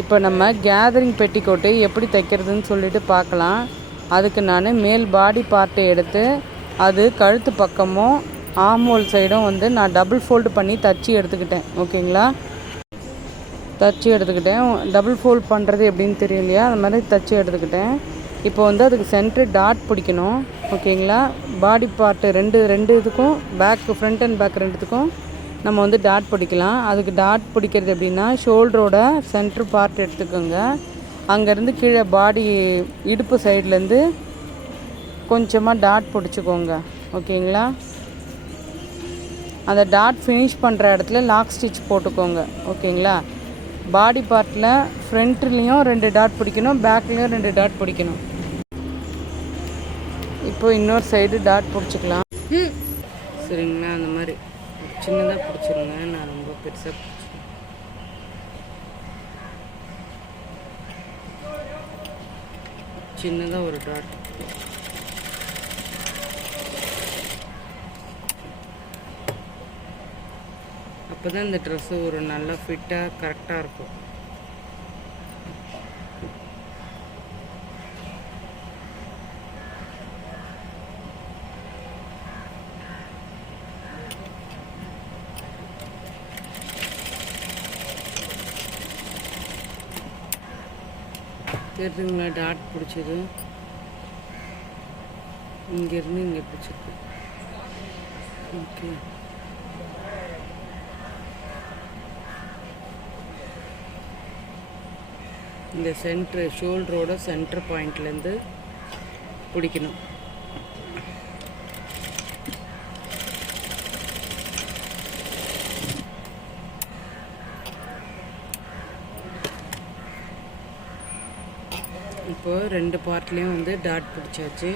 இப்போ நம்ம கேதரிங் பெட்டிக்கோட்டு எப்படி தைக்கிறதுன்னு சொல்லிட்டு பார்க்கலாம். அதுக்கு நான் மேல் பாடி பார்ட்டை எடுத்து அது கழுத்து பக்கமும் ஆம்ஹோல் சைடும் வந்து நான் டபுள் ஃபோல்டு பண்ணி தச்சு எடுத்துக்கிட்டேன். ஓகேங்களா, தச்சு எடுத்துக்கிட்டேன். டபுள் ஃபோல்ட் பண்ணுறது எப்படின்னு தெரியும் இல்லையா, அது மாதிரி தச்சு எடுத்துக்கிட்டேன். இப்போ வந்து அதுக்கு சென்ட்ரு டாட் பிடிக்கணும். ஓகேங்களா, பாடி பார்ட்டு ரெண்டு இதுக்கும் ஃப்ரண்ட் அண்ட் பேக் ரெண்டுத்துக்கும் நம்ம வந்து டாட் பிடிக்கலாம். அதுக்கு டாட் பிடிக்கிறது எப்படின்னா, ஷோல்டரோட சென்ட்ரு பார்ட் எடுத்துக்கோங்க. அங்கேருந்து கீழே பாடி இடுப்பு சைட்லேருந்து கொஞ்சமாக டாட் பிடிச்சிக்கோங்க. ஓகேங்களா, அந்த டாட் ஃபினிஷ் பண்ணுற இடத்துல லாக் ஸ்டிச் போட்டுக்கோங்க. ஓகேங்களா, பாடி பார்ட்டில் ஃப்ரண்ட்லேயும் 2 டாட் பிடிக்கணும், பேக்லேயும் 2 டாட் பிடிக்கணும். இப்போ இன்னொரு சைடு டாட் பிடிச்சிக்கலாம். சரிங்களா, அந்த மாதிரி சின்னதாக பிடிச்சிருங்க. நான் ரொம்ப பெருசாக பிடிச்சிருக்கேன். சின்னதாக ஒரு டாட். அப்போ தான் இந்த ட்ரெஸ்ஸு ஒரு நல்ல ஃபிட்டாக கரெக்டாக இருக்கும். தெரியுதுங்களா, டாட் பிடிச்சது இங்கேருந்து இங்கே பிடிச்சிருக்கு. ஓகே, இந்த சென்ட்ரு ஷோல்டரோட சென்டர் பாயிண்ட்லேருந்து பிடிக்கணும். இப்போது 2 பார்ட்லேயும் வந்து டாட் பிடிச்சாச்சு.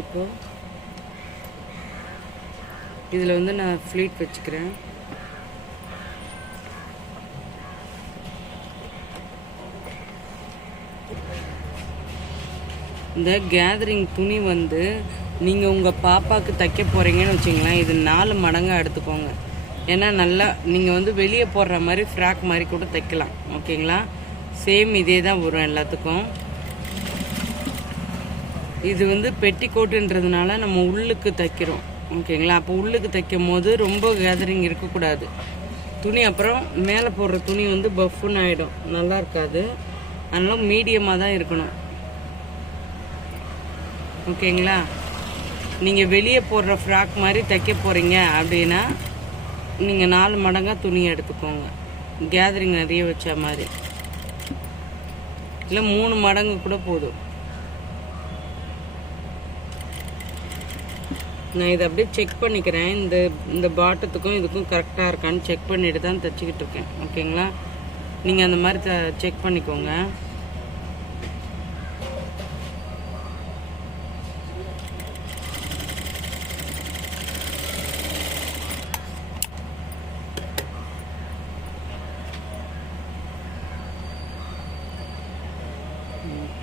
இப்போது இதில் வந்து நான் ஃப்ளீட் வச்சுக்கிறேன். இந்த கேதரிங் துணி வந்து நீங்கள் உங்கள் பாப்பாவுக்கு தைக்க போகிறீங்கன்னு வச்சிங்களேன், இது 4 மடங்காக எடுத்துக்கோங்க. ஏன்னா நல்லா நீங்கள் வந்து வெளியே போடுற மாதிரி ஃப்ராக் மாதிரி கூட தைக்கலாம். ஓகேங்களா, சேம் இதே தான் வரும் எல்லாத்துக்கும். இது வந்து பெட்டிக்கோட்டுன்றதுனால நம்ம உள்ளுக்கு தைக்கிறோம். ஓகேங்களா, அப்போ உள்ளுக்கு தைக்கும் போது ரொம்ப கேதரிங் இருக்கக்கூடாது. துணி அப்புறம் மேலே போடுற துணி வந்து பஃப்னு ஆகிடும், நல்லா இருக்காது. அதனால மீடியமாக தான் இருக்கணும். ஓகேங்களா, நீங்கள் வெளியே போடுற ஃப்ராக் மாதிரி தைக்க போகிறீங்க அப்படின்னா நீங்கள் 4 மடங்காக துணி எடுத்துக்கோங்க. கேதரிங் நிறைய வச்ச மாதிரி, இல்லை 3 மடங்கு கூட போதும். நான் இதை அப்படியே செக் பண்ணிக்கிறேன். இந்த பாட்டத்துக்கும் இதுக்கும் கரெக்டாக இருக்கான்னு செக் பண்ணிட்டு தான் தைச்சிக்கிட்டு இருக்கேன். ஓகேங்களா, நீங்கள் அந்த மாதிரி செக் பண்ணிக்கோங்க.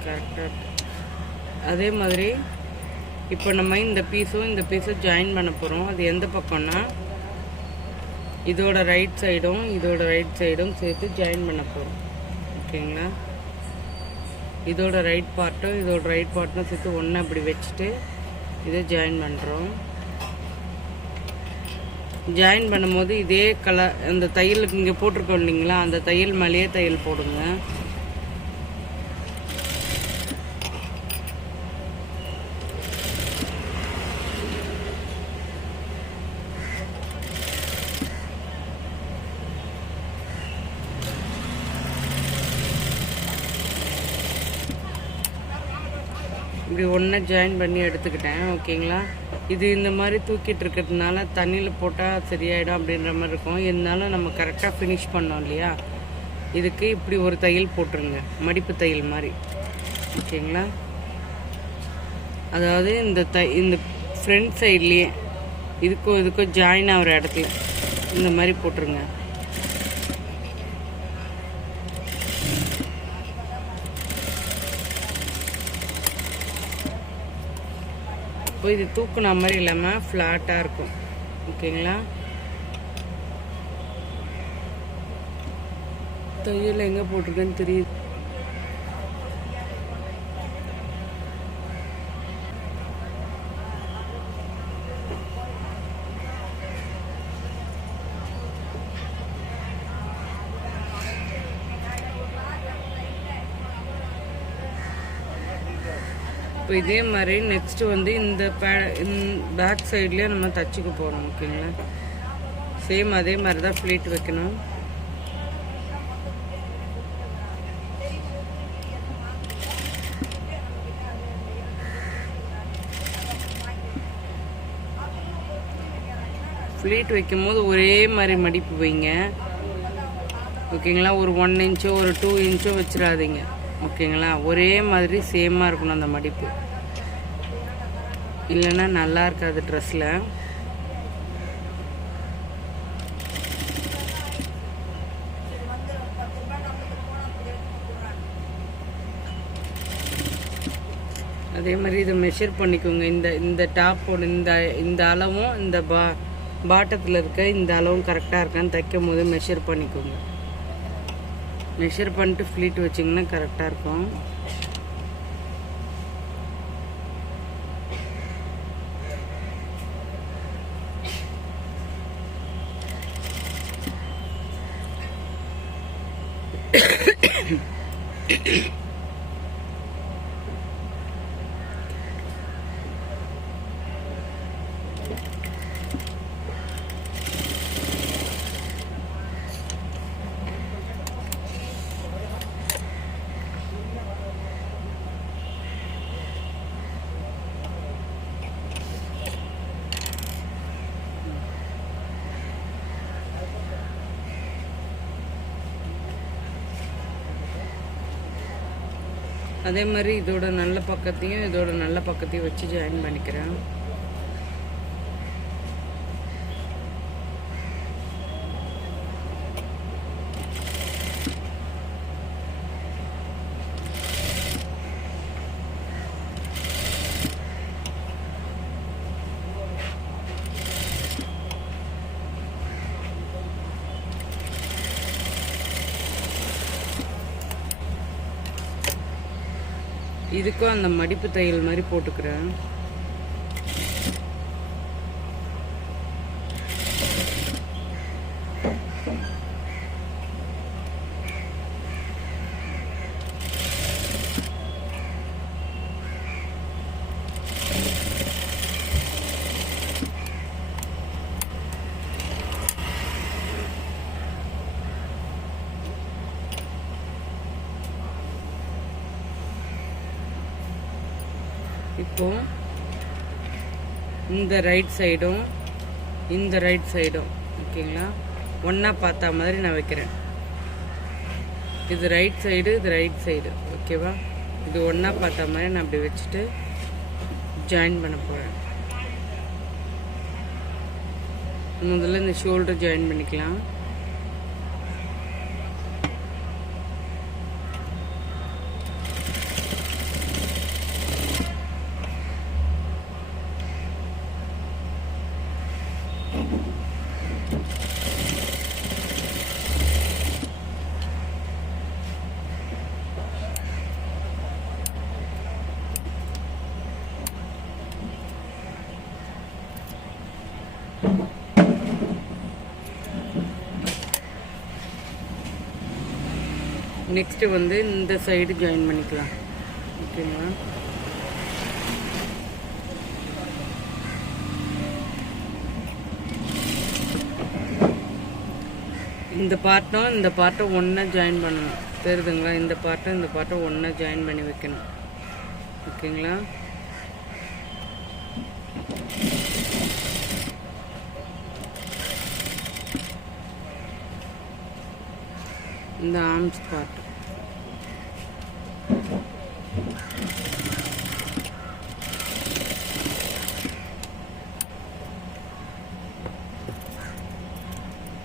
கரெக்டாக. அதே மாதிரி இப்போ நம்ம இந்த பீஸும் ஜாயின் பண்ண போகிறோம். அது எந்த பக்கம்னா இதோட ரைட் சைடும் சேர்த்து ஜாயின் பண்ண போகிறோம். ஓகேங்களா, இதோட ரைட் பார்ட்டும் சேர்த்து ஒன்று அப்படி வச்சுட்டு இதை ஜாயின் பண்ணுறோம். ஜாயின் பண்ணும்போது இதே கலர் அந்த தையலுக்கு இங்கே போட்டிருக்கோம் இல்லைங்களா, அந்த தையல் மேலேயே தையல் போடுங்க. இப்படி ஒன்றா ஜாயின் பண்ணி எடுத்துக்கிட்டேன். ஓகேங்களா, இது இந்த மாதிரி தூக்கிட்டு இருக்கிறதுனால தண்ணியில் போட்டால் சரியாயிடும் அப்படின்ற மாதிரி இருக்கும். இருந்தாலும் நம்ம கரெக்டாக ஃபினிஷ் பண்ணோம் இல்லையா, இதுக்கு இப்படி ஒரு தையல் போட்டுருங்க, மடிப்பு தையல் மாதிரி. ஓகேங்களா, அதாவது இந்த ஃப்ரண்ட் சைட்லேயே இதுக்கும் ஜாயின் ஆகிற இடத்துல இந்த மாதிரி போட்டுருங்க. அப்போ இது தூக்குன மாதிரி இல்லாமல் ஃப்ளாட்டாக இருக்கும். ஓகேங்களா, தையல் எங்கே போட்டிருக்கேன்னு தெரியுது. இப்போ இதே மாதிரி நெக்ஸ்ட்டு வந்து இந்த பேக் சைட்லேயே நம்ம தச்சுக்க போகிறோம். ஓகேங்களா, சேம் அதே மாதிரி தான் ஃப்ளீட் வைக்கணும். ஃப்ளீட் வைக்கும் போது ஒரே மாதிரி மடிப்பு வைங்க. ஓகேங்களா, ஒரு 1 இன்ச்சோ ஒரு 2 இன்ச்சோ வச்சிடாதீங்க. ஓகேங்களா, ஒரே மாதிரி சேமாக இருக்கணும் அந்த மடிப்பு, இல்லைன்னா நல்லா இருக்காது ட்ரெஸ்ஸில். அதே மாதிரி இதை மெஷர் பண்ணிக்கோங்க. இந்த டாப்போட இந்த அளவும் இந்த பாட்டத்தில் இருக்க இந்த அளவும் கரெக்டாக இருக்கான்னு தைக்கும் போது மெஷர் பண்ணிக்கோங்க. மெஷர் பண்ணிட்டு ஃப்ளீட் வச்சிங்கன்னா கரெக்டாக இருக்கும். அதே மாதிரி இதோட நல்ல பக்கத்தையும் இதோட நல்ல பக்கத்தையும் வச்சு ஜாயின் பண்ணிக்கிறேன். இதுக்கும் அந்த மடிப்பு தையல் மாதிரி போட்டுக்கிறேன். இப்போ இந்த ரைட் சைடும் இந்த ரைட் சைடும் ஓகேங்களா ஒன்றா பார்த்தா மாதிரி நான் வைக்கிறேன். இது ரைட் சைடு இது ரைட் சைடு ஓகேவா. இது ஒன்றா பார்த்தா மாதிரி நான் அப்படி வச்சுட்டு ஜாயின் பண்ண போகிறேன். முதல்ல இந்த ஷோல்டர் ஜாயின் பண்ணிக்கலாம். நெக்ஸ்ட்டு வந்து இந்த சைடு ஜாயின் பண்ணிக்கலாம் ஓகேங்களா. இந்த பார்ட்டும் ஒன்றா ஜாயின் பண்ணணும் தெரியுதுங்களா. இந்த பார்ட்டும் ஒன்றா ஜாயின் பண்ணி வைக்கணும் ஓகேங்களா. இந்த ஆர்ம்ஸ் பார்ட்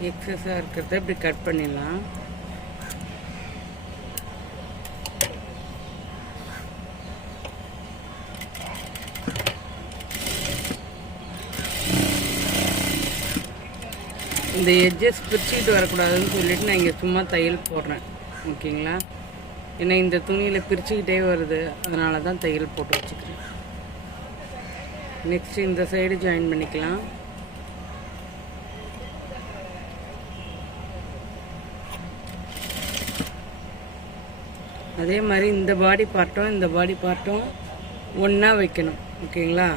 எக்ஸஸாக இருக்கிறத இப்படி கட் பண்ணிடலாம். இந்த எட்ஜஸ் பிரிச்சுக்கிட்டு வரக்கூடாதுன்னு சொல்லிட்டு நான் இங்கே சும்மா தையல் போடுறேன். ஓகேங்களா. ஏன்னா இந்த துணியில் பிரிச்சுக்கிட்டே வருது, அதனால தான் தையல் போட்டு வச்சுக்கிறேன். நெக்ஸ்ட் இந்த சைடு ஜாயின் பண்ணிக்கலாம். அதே மாதிரி இந்த பாடி பார்ட்டும் ஒன்றா வைக்கணும். ஓகேங்களா.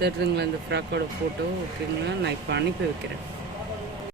தெரியுதுங்களா இந்த ஃப்ராக்கோட ஃபோட்டோ? ஓகேங்களா. நான் இப்போ அனுப்பி வைக்கிறேன்.